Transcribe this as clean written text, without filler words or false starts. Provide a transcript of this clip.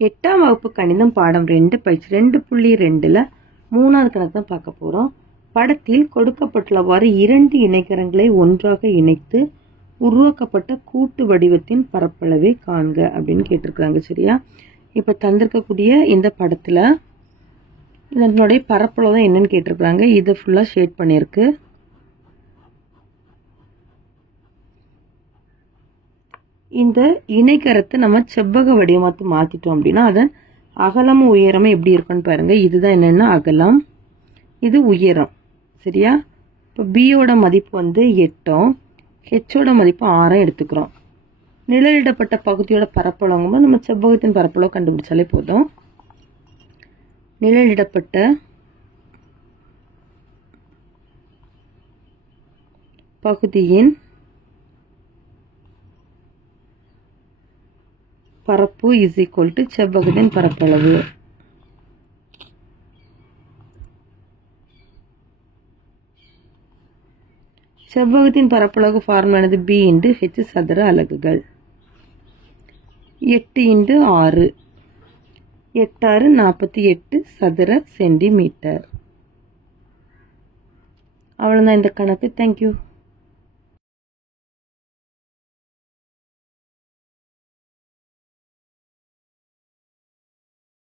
8ஆம் வகுப்பு கணிதம் பாடம் 2 பயிற்சி 2.2ல 3வது கணக்கு தான் பார்க்க போறோம். படத்தில் கொடுக்கப்பட்டுள்ளவாறு 2 இணைகரங்களை ஒன்றாக இணைத்து உருவாக்கப்பட்ட கூட்டு வடிவத்தின் பரப்பளவை காண்க அப்படின்னு கேட்டிருக்காங்க. சரியா? இப்ப தந்திருக்கக்கூடிய இந்த படத்துல இதனுடைய பரப்பளவு தான் என்னன்னு கேட்டிருக்காங்க. இதை ஃபுல்லா ஷேட் பண்ணிருக்கு. இந்த இணைகரத்தை நம்ம செவ்வக வடிவமாத்து மாத்திட்டோம் அப்படின்னா அதன் அகலமும் உயரமும் எப்படி இருக்குன்னு பாருங்க. இதுதான் என்னன்னா அகலம், இது உயரம். சரியா? இப்போ பியோட மதிப்பு 8, ஹெச்சோட மதிப்பு 6 எடுத்துக்கிறோம். நிழலிடப்பட்ட பகுதியோட பரப்பளவுங்கும்போது நம்ம செவ்வகத்தின் பரப்பளவு கண்டுபிடிச்சாலே போதும். நிழலிடப்பட்ட பகுதியின் பரப்பு இஸ் ஈக்குவல் டு செவ்வகத்தின் பரப்பளவு. செவ்வகத்தின் பரப்பளவு ஃபார்முலானது b × h சதுர அலகுகள். 8 × 6 8 6 48 சதுர சென்டிமீட்டர். அவ்வளவுதான் இந்த கணக்கு. தேங்க்யூ.